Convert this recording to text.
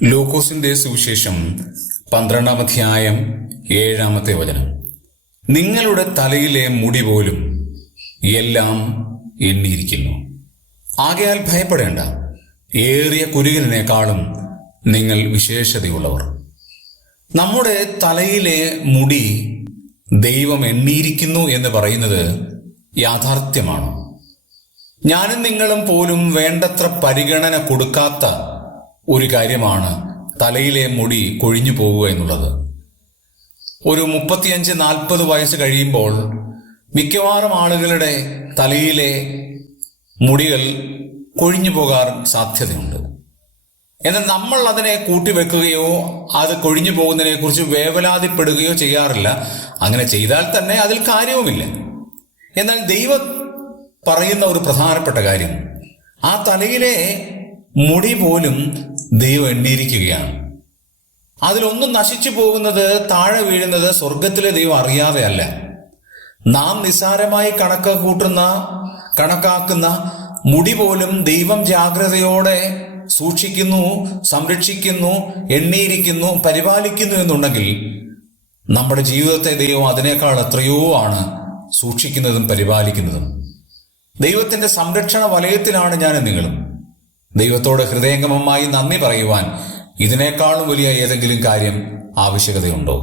ലൂക്കോസിന്റെ സുവിശേഷം 12-ാം അധ്യായം 7-ാമത്തെ വചനം. നിങ്ങളുടെ തലയിലെ മുടി പോലും എല്ലാം എണ്ണിയിരിക്കുന്നു. ആകയാൽ ഭയപ്പെടേണ്ട, ഏറിയ കുരുകലിനേക്കാളും നിങ്ങൾ വിശേഷതയുള്ളവർ. നമ്മുടെ തലയിലെ മുടി ദൈവം എണ്ണിയിരിക്കുന്നു എന്ന് പറയുന്നത് യാഥാർത്ഥ്യമാണ്. ഞാനും നിങ്ങളും പോലും വേണ്ടത്ര പരിഗണന കൊടുക്കാത്ത ഒരു കാര്യമാണ് തലയിലെ മുടി കൊഴിഞ്ഞു പോവുക എന്നുള്ളത്. ഒരു 35-40 വയസ്സ് കഴിയുമ്പോൾ മിക്കവാറും ആളുകളുടെ തലയിലെ മുടികൾ കൊഴിഞ്ഞു പോകാൻ സാധ്യതയുണ്ട്. എന്നാൽ നമ്മൾ അതിനെ കൂട്ടിവെക്കുകയോ അത് കൊഴിഞ്ഞു പോകുന്നതിനെ കുറിച്ച് വേവലാതിപ്പെടുകയോ ചെയ്യാറില്ല. അങ്ങനെ ചെയ്താൽ തന്നെ അതിൽ കാര്യവുമില്ല. എന്നാൽ ദൈവം പറയുന്ന ഒരു പ്രധാനപ്പെട്ട കാര്യം, ആ തലയിലെ മുടി പോലും ദൈവം എണ്ണിയിരിക്കുകയാണ്. അതിലൊന്നും നശിച്ചു പോകുന്നത്, താഴെ വീഴുന്നത് സ്വർഗത്തിലെ ദൈവം അറിയാതെ അല്ല. നാം നിസ്സാരമായി കണക്കാക്കുന്ന മുടി പോലും ദൈവം ജാഗ്രതയോടെ സൂക്ഷിക്കുന്നു, സംരക്ഷിക്കുന്നു, എണ്ണിയിരിക്കുന്നു, പരിപാലിക്കുന്നു എന്നുണ്ടെങ്കിൽ നമ്മുടെ ജീവിതത്തെ ദൈവം അതിനേക്കാൾ എത്രയോ ആണ് സൂക്ഷിക്കുന്നതും പരിപാലിക്കുന്നതും. ദൈവത്തിന്റെ സംരക്ഷണ വലയത്തിലാണ് ഞാനും നിങ്ങളും. ദൈവത്തോട് ഹൃദയംഗമമായി നന്ദി പറയുവാൻ ഇതിനേക്കാളും വലിയ ഏതെങ്കിലും കാര്യം ആവശ്യകതയുണ്ടോ?